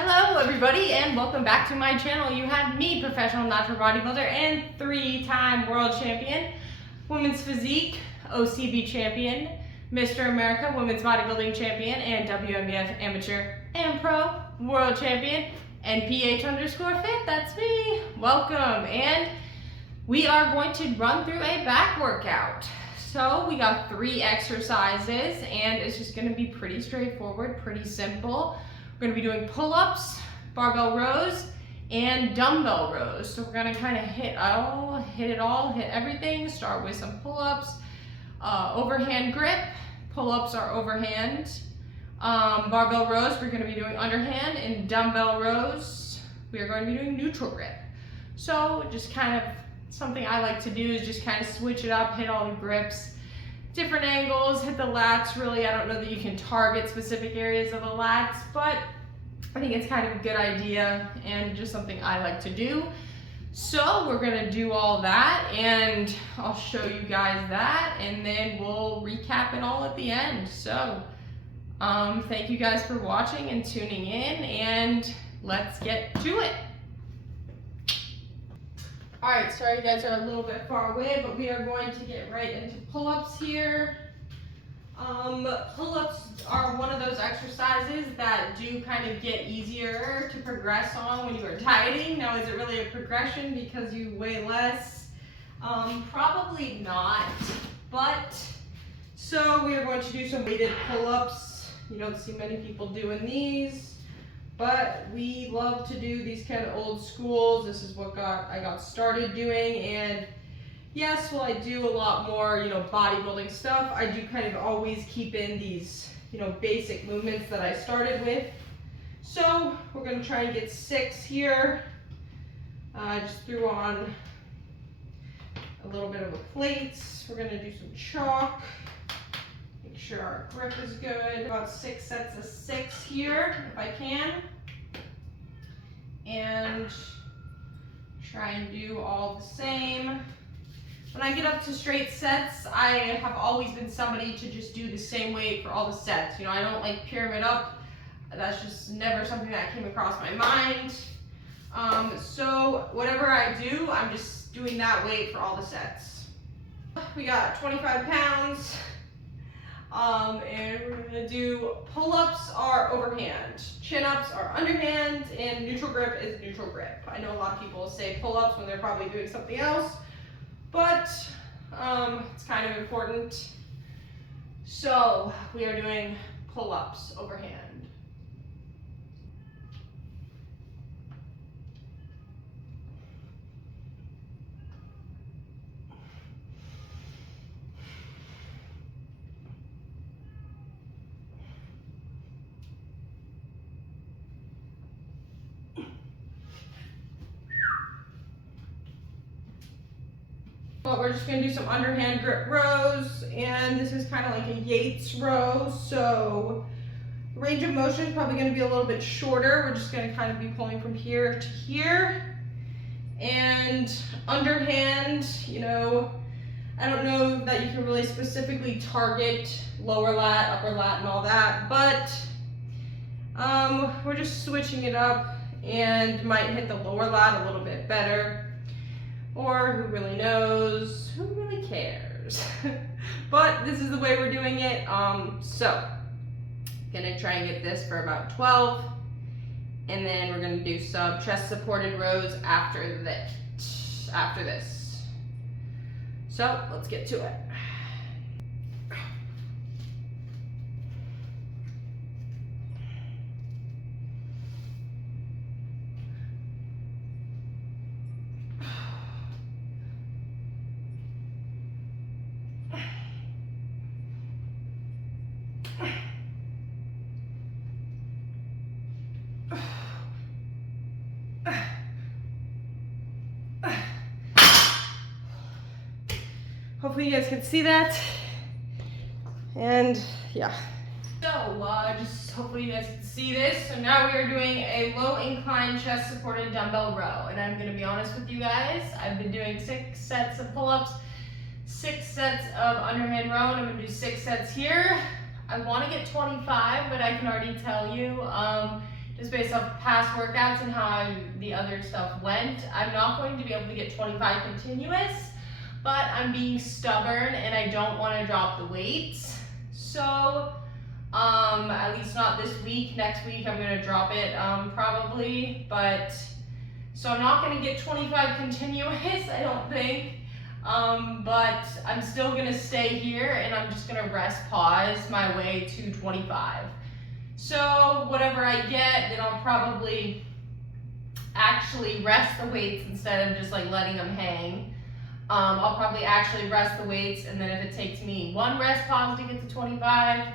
Hello everybody and welcome back to my channel. You have me, professional natural bodybuilder and 3-time world champion, women's physique, OCB champion, Mr. America women's bodybuilding champion, and WMBF amateur and pro world champion, NPH_fit, that's me. Welcome, and we are going to run through a back workout. So we got 3 exercises and it's just gonna be pretty straightforward, pretty simple. We're gonna be doing pull-ups, barbell rows, and dumbbell rows. So we're gonna kind of hit everything. Start with some pull-ups, overhand grip. Pull-ups are overhand. Barbell rows, we're gonna be doing underhand, and dumbbell rows, we are going to be doing neutral grip. So just kind of something I like to do is just kind of switch it up, hit all the grips, different angles, hit the lats. Really, I don't know that you can target specific areas of the lats, but I think it's kind of a good idea and just something I like to do. So we're gonna do all that and I'll show you guys that and then we'll recap it all at the end. So thank you guys for watching and tuning in, and let's get to it. All right, sorry you guys are a little bit far away, but we are going to get right into pull-ups here. Pull-ups are one of those exercises that do kind of get easier to progress on when you are dieting. Now, is it really a progression because you weigh less? Probably not, but so we are going to do some weighted pull-ups. You don't see many people doing these, but we love to do these kind of old schools. This is what I got started doing, and yes, while I do a lot more, bodybuilding stuff, I do kind of always keep in these, basic movements that I started with. So we're gonna try and get 6 here. I just threw on a little bit of a plate. We're gonna do some chalk. Make sure our grip is good. About 6 sets of 6 here, if I can. And try and do all the same. When I get up to straight sets, I have always been somebody to just do the same weight for all the sets. I don't like pyramid up. That's just never something that came across my mind. So whatever I do, I'm just doing that weight for all the sets. We got 25 pounds. And we're gonna do pull-ups are overhand, chin-ups are underhand, and neutral grip is neutral grip. I know a lot of people say pull-ups when they're probably doing something else, but it's kind of important. So we are doing pull-ups overhand. But we're just gonna do some underhand grip rows, and this is kind of like a Yates row, so range of motion is probably gonna be a little bit shorter. We're just gonna kind of be pulling from here to here. And underhand, I don't know that you can really specifically target lower lat, upper lat, and all that, but we're just switching it up and might hit the lower lat a little bit better. Or who really knows, who really cares? But this is the way we're doing it. So gonna try and get this for about 12, and then we're gonna do some chest supported rows after this. So let's get to it. Hopefully you guys can see that. And yeah. So just hopefully you guys can see this. So now we are doing a low incline chest supported dumbbell row. And I'm gonna be honest with you guys, I've been doing 6 sets of pull-ups, 6 sets of underhand row, and I'm gonna do 6 sets here. I wanna get 25, but I can already tell you, just based off past workouts and how the other stuff went. I'm not going to be able to get 25 continuous, but I'm being stubborn and I don't want to drop the weights. So, at least not this week. Next week I'm going to drop it probably, but so I'm not going to get 25 continuous, I don't think. But I'm still going to stay here and I'm just going to rest pause my way to 25. So whatever I get, then I'll probably actually rest the weights instead of just like letting them hang. I'll probably actually rest the weights, and then if it takes me one rest pause to get to 25,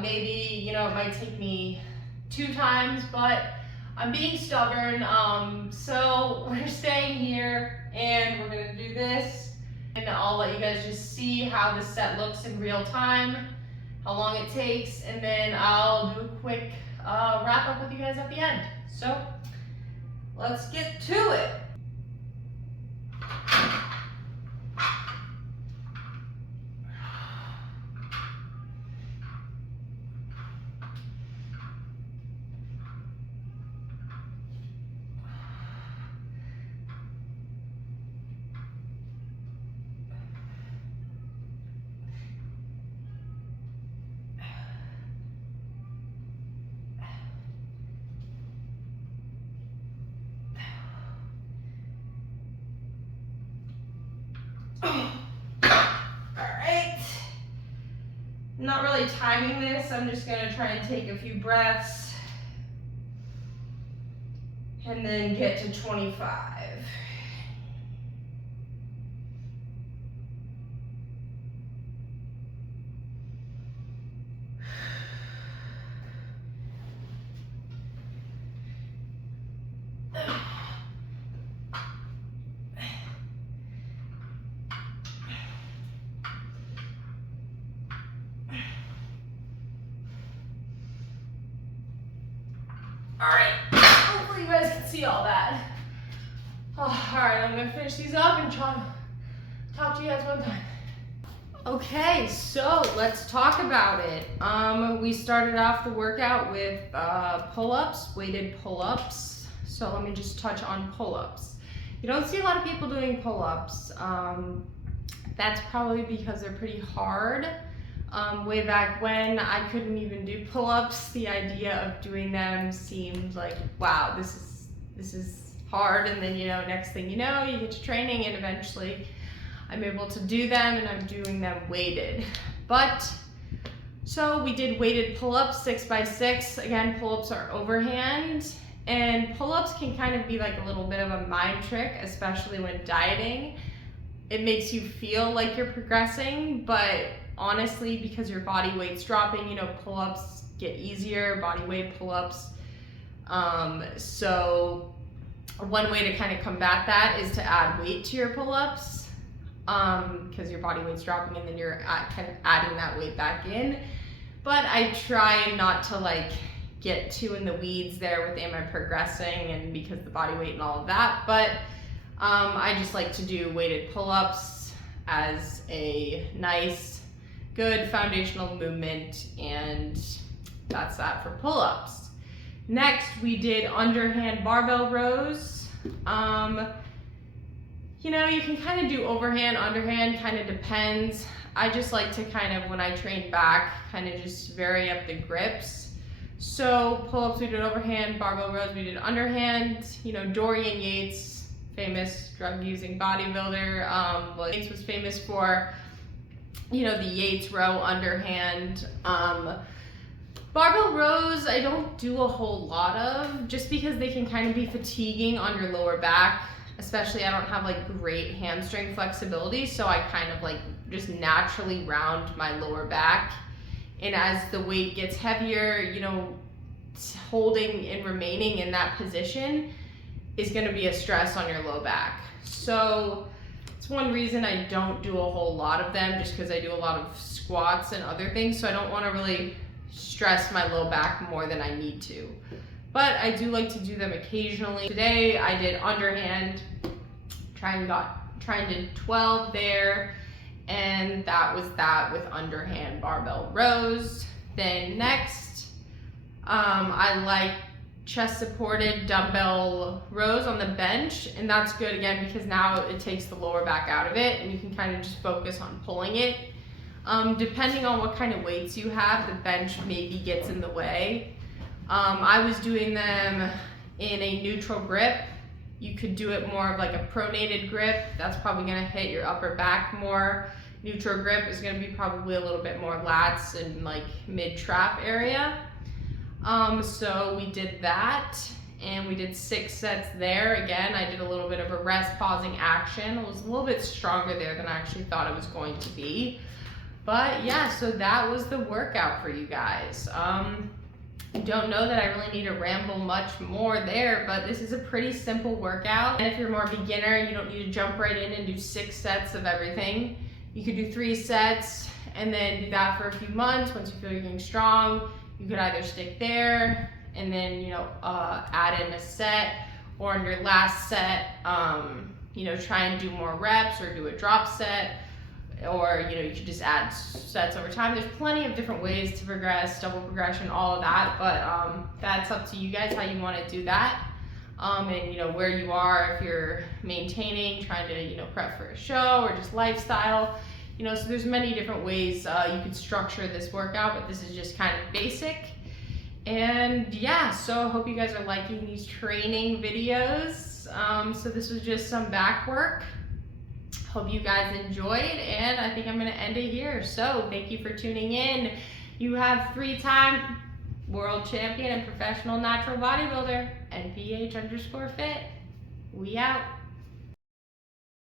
maybe, you know, it might take me 2 times, but I'm being stubborn. So we're staying here and we're gonna do this, and I'll let you guys just see how this set looks in real time, how long it takes, and then I'll do a quick wrap up with you guys at the end. So let's get to it. I'm not really timing this, I'm just gonna try and take a few breaths and then get to 25. Alright, hopefully you guys can see all that. Oh, alright, I'm gonna finish these up and try to talk to you guys one time. Okay, so let's talk about it. We started off the workout with pull-ups, weighted pull-ups. So let me just touch on pull-ups. You don't see a lot of people doing pull-ups. That's probably because they're pretty hard. Way back when, I couldn't even do pull-ups. The idea of doing them seemed like, wow, this is hard. And then, you know, next thing you know, you get to training and eventually I'm able to do them and I'm doing them weighted. But, so we did weighted pull-ups, 6x6. Again, pull-ups are overhand, and pull-ups can kind of be like a little bit of a mind trick, especially when dieting. It makes you feel like you're progressing, but honestly, because your body weight's dropping, you know, pull-ups get easier, body weight pull-ups. So one way to kind of combat that is to add weight to your pull-ups, because your body weight's dropping and then you're kind of adding that weight back in. But I try not to like get too in the weeds there with am I progressing and because the body weight and all of that. But I just like to do weighted pull-ups as a nice, good foundational movement, and that's that for pull-ups. Next, we did underhand barbell rows. You know, you can kind of do overhand, underhand, kind of depends. I just like to kind of, when I train back, kind of just vary up the grips. So pull-ups we did overhand, barbell rows we did underhand. You know, Dorian Yates, famous drug-using bodybuilder. Well, Yates was famous for, you know, the Yates row underhand. Barbell rows I don't do a whole lot of, just because they can kind of be fatiguing on your lower back. Especially I don't have like great hamstring flexibility, so I kind of like just naturally round my lower back. And as the weight gets heavier, you know, holding and remaining in that position is gonna be a stress on your low back. So it's one reason I don't do a whole lot of them, just because I do a lot of squats and other things, so I don't wanna really stress my low back more than I need to. But I do like to do them occasionally. Today I did underhand, trying to 12 there, and that was that with underhand barbell rows. Then next, I like chest supported dumbbell rows on the bench, and that's good again because now it takes the lower back out of it and you can kind of just focus on pulling it. Depending on what kind of weights you have, the bench maybe gets in the way. I was doing them in a neutral grip. You could do it more of like a pronated grip. That's probably gonna hit your upper back more. Neutral grip is gonna be probably a little bit more lats and like mid-trap area. So we did that and we did 6 sets there. Again, I did a little bit of a rest pausing action. It was a little bit stronger there than I actually thought it was going to be. But yeah, so that was the workout for you guys. I don't know that I really need to ramble much more there, but this is a pretty simple workout. And if you're more beginner, you don't need to jump right in and do 6 sets of everything. You could do 3 sets and then do that for a few months. Once you feel you're getting strong, you could either stick there and then, you know, add in a set, or in your last set, you know, try and do more reps or do a drop set. Or, you know, you could just add sets over time. There's plenty of different ways to progress, double progression, all of that, but that's up to you guys how you want to do that. And, you know, where you are, if you're maintaining, trying to, you know, prep for a show or just lifestyle, you know, so there's many different ways you could structure this workout, but this is just kind of basic. And yeah, so I hope you guys are liking these training videos. So this was just some back work. Hope you guys enjoyed, and I think I'm going to end it here. So thank you for tuning in. You have 3-time world champion and professional natural bodybuilder, NPH_fit. We out.